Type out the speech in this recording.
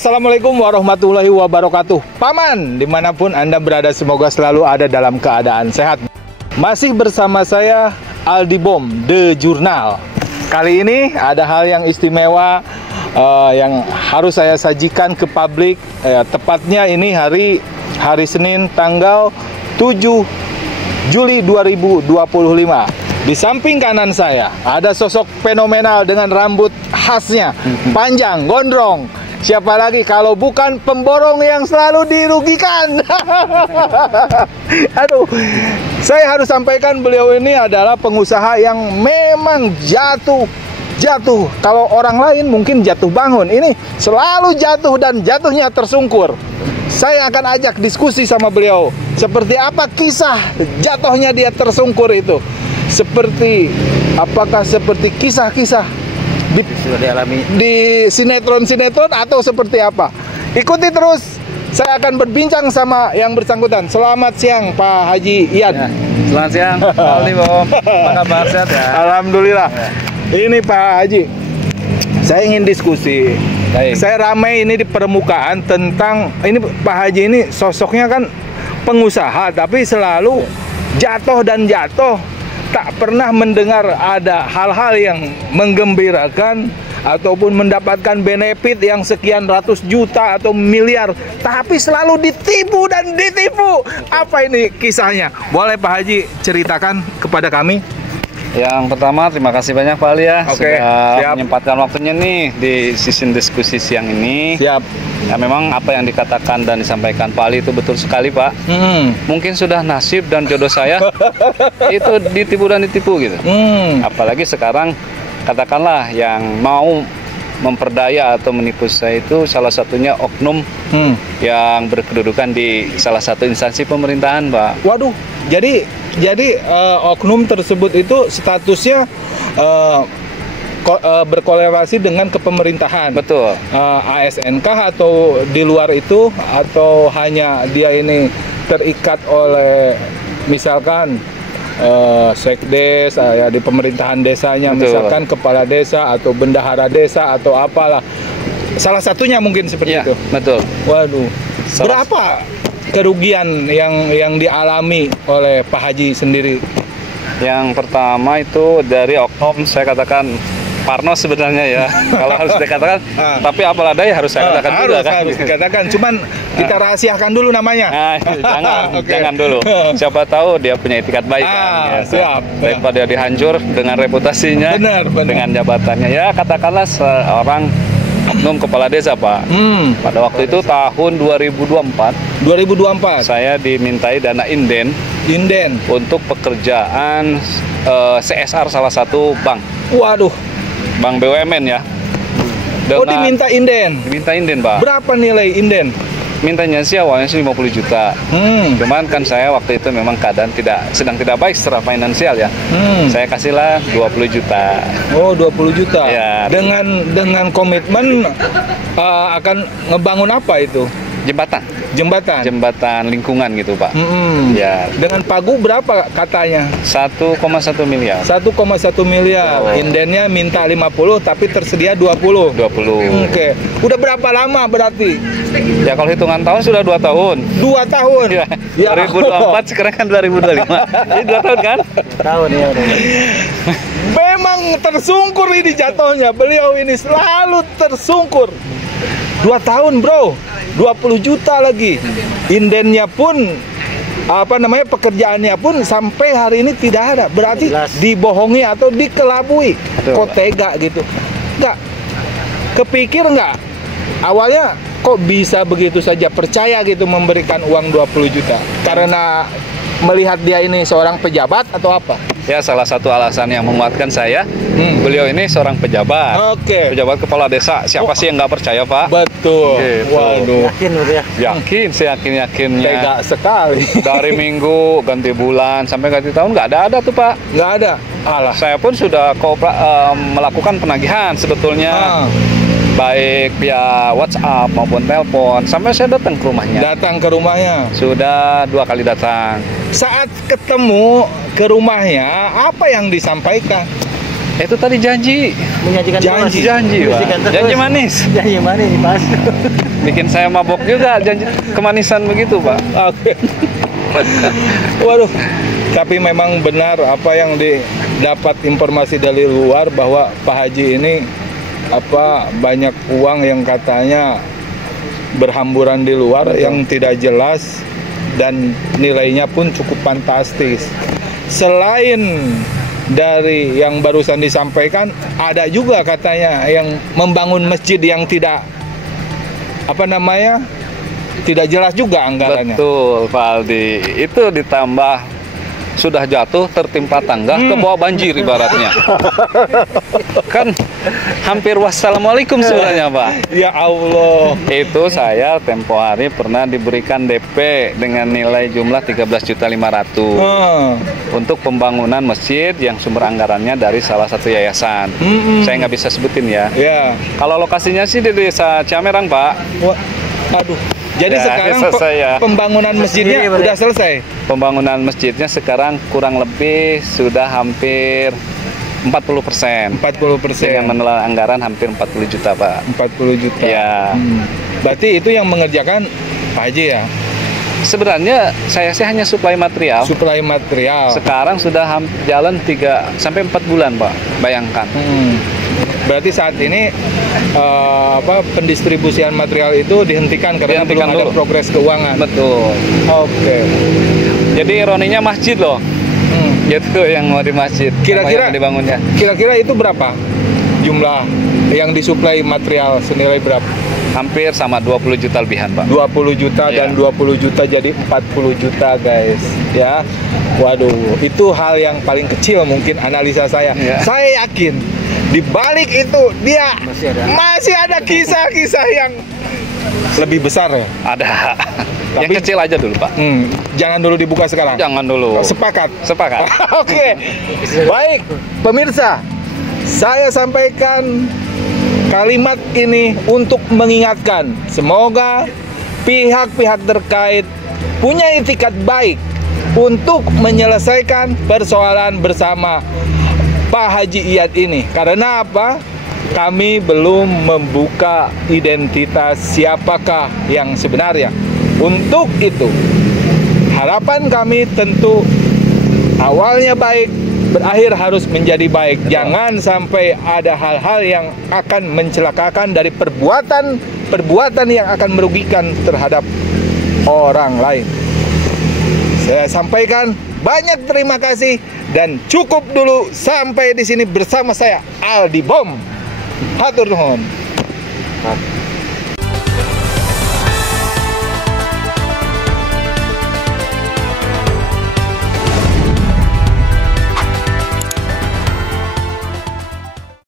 Assalamualaikum warahmatullahi wabarakatuh. Paman, dimanapun Anda berada, semoga selalu ada dalam keadaan sehat. Masih bersama saya, Aldi Bom, The Jurnal. Kali ini ada hal yang istimewa yang harus saya sajikan ke publik. Tepatnya ini hari Senin tanggal 7 Juli 2025. Di samping kanan saya ada sosok fenomenal dengan rambut khasnya, panjang, gondrong. Siapa lagi kalau bukan pemborong yang selalu dirugikan. Aduh, saya harus sampaikan beliau ini adalah pengusaha yang memang jatuh. Kalau orang lain mungkin jatuh bangun, ini selalu jatuh dan jatuhnya tersungkur. Saya akan ajak diskusi sama beliau. Seperti apa kisah jatuhnya dia tersungkur itu? Apakah seperti kisah-kisah di sinetron atau seperti apa? Ikuti terus. Saya akan berbincang sama yang bersangkutan. Selamat siang Pak Haji Ian. Ya, selamat siang Pak Aldi Bom. Apa kabar, sehat ya? Alhamdulillah. Ini Pak Haji, saya ingin diskusi. Baik. Saya ramai ini di permukaan tentang ini Pak Haji ini sosoknya kan pengusaha tapi selalu jatuh. Tak pernah mendengar ada hal-hal yang menggembirakan ataupun mendapatkan benefit yang sekian ratus juta atau miliar, tapi selalu ditipu. Apa ini kisahnya? Boleh Pak Haji ceritakan kepada kami? Yang pertama, terima kasih banyak Pak Ali ya. Oke, sudah siap. menyempatkan waktunya nih di sesi diskusi siang ini. Siap. Ya, memang apa yang dikatakan dan disampaikan Pak Ali itu betul sekali Pak. Mungkin sudah nasib dan jodoh saya itu ditipu gitu. Apalagi sekarang katakanlah yang mau memperdaya atau menipu saya itu salah satunya oknum yang berkedudukan di salah satu instansi pemerintahan Pak. Waduh, jadi oknum tersebut itu statusnya berkolerasi dengan kepemerintahan. Betul. ASN kah atau di luar itu, atau hanya dia ini terikat oleh misalkan sekdes ya di pemerintahan desanya. Betul. Misalkan kepala desa atau bendahara desa atau apalah. Salah satunya mungkin seperti itu. Betul. Waduh. Berapa kerugian yang dialami oleh Pak Haji sendiri? Yang pertama itu dari oknum, saya katakan Parno sebenarnya ya. Kalau harus dikatakan, tapi apalah daya harus saya katakan juga kan. Harus dikatakan, cuman kita rahasiakan dulu namanya. Jangan dulu. Siapa tahu dia punya etikat baik kan. Siap. Daripada dia hancur dengan reputasinya, benar. dengan jabatannya. Ya katakanlah seorang oknum kepala desa Pak. Pada waktu itu tahun 2024 saya dimintai dana inden untuk pekerjaan CSR salah satu bank. Waduh. Bank BUMN ya. Diminta inden. Diminta inden Pak. Berapa nilai inden? Mintanya sih awalnya 50 juta. Cuman kan saya waktu itu memang keadaan sedang tidak baik secara finansial ya. Saya kasihlah 20 juta. Oh, 20 juta. Ya. Dengan komitmen akan ngebangun apa itu? Jembatan lingkungan gitu Pak. Ya. Dengan pagu berapa katanya? 1,1 miliar. 1,1 miliar. Oh. Indennya minta 50 tapi tersedia 20. Oke. Udah berapa lama berarti? Ya kalau hitungan tahun sudah 2 tahun. 2 tahun. Ya. 2024 sekarang kan 2025. Jadi 2 tahun kan? Tahun ya. Memang tersungkur ini jatuhnya. Beliau ini selalu tersungkur. 2 tahun bro, 20 juta lagi. Indennya pun pekerjaannya pun sampai hari ini tidak ada. Berarti dibohongi atau dikelabui. Kok tega gitu? Enggak. Kepikir enggak? Awalnya kok bisa begitu saja percaya gitu memberikan uang 20 juta? Karena melihat dia ini seorang pejabat atau apa? Ya, salah satu alasan yang menguatkan saya, beliau ini seorang pejabat. Pejabat kepala desa. Siapa sih yang nggak percaya Pak? Betul. Gitu. Waduh. Yakin udah ya? Yakin, saya yakinnya. Tega sekali. Dari minggu ganti bulan sampai ganti tahun nggak ada tuh Pak. Nggak ada. Alah, saya pun sudah melakukan penagihan sebetulnya. Baik via WhatsApp maupun telepon, sampai saya datang ke rumahnya. Sudah 2 kali datang. Saat ketemu ke rumahnya, apa yang disampaikan? Itu tadi janji. Menjanjikan janji, Pak. Janji manis. Janji manis, Mas. Bikin saya mabok juga, janji kemanisan begitu, Pak. Oke. Waduh, tapi memang benar apa yang didapat informasi dari luar bahwa Pak Haji ini banyak uang yang katanya berhamburan di luar. Betul. Yang tidak jelas dan nilainya pun cukup fantastis. Selain dari yang barusan disampaikan, ada juga katanya yang membangun masjid yang tidak tidak jelas juga anggarannya. Betul, Pak Aldi. Itu ditambah sudah jatuh tertimpa tangga ke bawah banjir ibaratnya. Kan hampir wassalamualaikum sebenarnya, Pak. Ya Allah. Itu saya tempo hari pernah diberikan DP dengan nilai jumlah 13.500.000 untuk pembangunan masjid yang sumber anggarannya dari salah satu yayasan. Saya nggak bisa sebutin ya. Kalau lokasinya sih di Desa Ciamerang, Pak. Aduh. Jadi ya, sekarang pembangunan masjidnya udah selesai? Pembangunan masjidnya sekarang kurang lebih sudah hampir 40%. 40%. Dengan menelan anggaran hampir 40 juta, Pak. 40 juta. Ya. Berarti itu yang mengerjakan Pak Haji ya? Sebenarnya saya sih hanya suplai material. Suplai material. Sekarang sudah jalan 3 sampai 4 bulan, Pak. Bayangkan. Berarti saat ini pendistribusian material itu dihentikan karena belum ada progres keuangan. Betul. Oke. Jadi ironinya masjid loh. Gitu yang mau di masjid. Kira-kira dibangunnya. Kira-kira itu berapa jumlah yang disuplai material, senilai berapa? Hampir sama 20 juta lebihan, Pak. 20 juta dan 20 juta jadi 40 juta, guys. Ya. Waduh, itu hal yang paling kecil mungkin analisa saya. Saya yakin di balik itu dia masih ada kisah-kisah yang lebih besar ya. Ada. Tapi, yang kecil aja dulu, Pak. Jangan dulu dibuka sekarang. Jangan dulu. Sepakat. Oke. Baik, pemirsa. Saya sampaikan kalimat ini untuk mengingatkan. Semoga pihak-pihak terkait punya itikat baik untuk menyelesaikan persoalan bersama Pak Haji Iyad ini. Karena apa? Kami belum membuka identitas siapakah yang sebenarnya. Untuk itu, harapan kami tentu awalnya baik, berakhir harus menjadi baik. Jangan sampai ada hal-hal yang akan mencelakakan dari perbuatan yang akan merugikan terhadap orang lain. Saya sampaikan banyak terima kasih dan cukup dulu sampai di sini bersama saya Aldi Bom. Hatur nuhun.